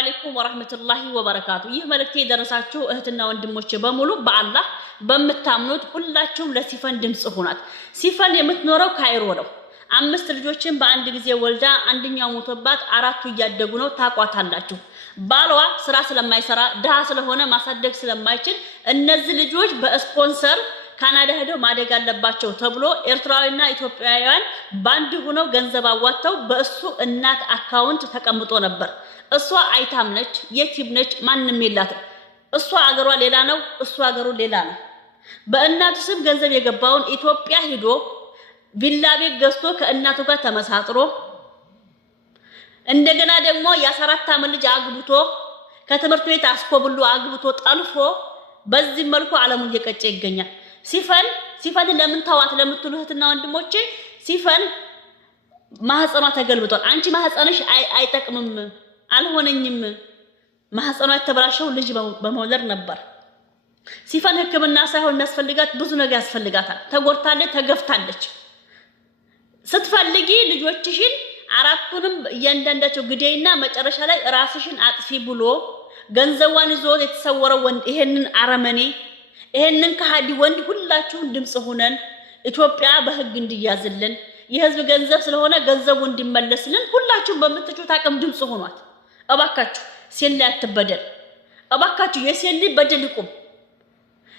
عليكم ورحمة الله وبركاته ይህ መልእክቴ ደረሳችሁ እህትና ወንድሞቼ በሙሉ በአላህ በመታምኑት ሁላችሁም ለሲፈን ድምጽ ሆናት ሲፈን የምትኖረው ካይሮ ነው 5 ልጆችን በአንድ ጊዜ ወልዳ አንደኛው ሞተባት አራቱ እያደጉ ነው ታቋታላችሁ ባሏ ስራ ስለማይሰራ ደሃ ስለሆነ ማሳደግ ስለማይችል እነዚህ ልጆች በስፖንሰር ካናዳ ሄደው ማደግ አለባቸው ተብሎ ኤርትራዊና ኢትዮጵያውያን ባንድ ሆነው ገንዘብ አዋጣው በእሱ እናት አካውንት ተቀምጦ ነበር እሷ አይታም ነች የቲም ነች ማንንም የላት እሷ አገሯ ሌላ ነው እሷ አገሩ ሌላ ነው በእናቱ ስም ገንዘብ የገባውን ኢትዮጵያ ሄዶ ቪላ ቤት ገዝቶ ከእናቱ ጋር ተመሳጥሮ እንደገና ደግሞ ያ14 ዓመት ልጅ አግብቶ ከትምህርት ቤት አስኮብሎ አግብቶ ጠልፎ በዚህ መልኩ ዓለሙን እየቀጨ ይገኛል ሲፈን ለምን ታዋት ለምትሉ እህትና ወንድሞቼ ሲፈን ማህፀኗ ተገልብጧል አንቺ ማህፀንሽ አይጠቅምም አልሆነኝም ማህፀኗ ተበላሸው ልጅ በመውለድ ነበር ሲፈን ህክምና ሳይሆን የሚያስፈልጋት ብዙ ነገር ያስፈልጋታል ተጎርታለች ተገፍታለች ስትፈልጊ ልጆችሽን አራቱንም እያንዳንዳቸው ግዴይና መጨረሻ ላይ ራስሽን አጥፊ ብሎ ገንዘቧን ይዞ የተሰወረው ወንድ ይሄንን አረመኔ ይሄንን ከሃዲ ወንድ ሁላችሁም ድምጽ ሆነን ኢትዮጵያ በህግ እንዲያዝልን የህዝብ ገንዘብ ስለሆነ ገንዘቡ እንዲመለስልን ሁላችሁም በመጥቹት አቅም ድምጽ ሆኗት አባካችሁ ሴል አትበደል አባካችሁ የሴል በደል ይቁም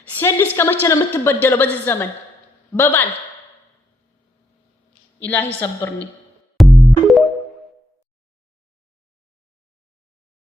ሴል እስከመቼ ነው የምትበደለው በዚህ ዘመን በባል ኢላሂ ሰብርኒ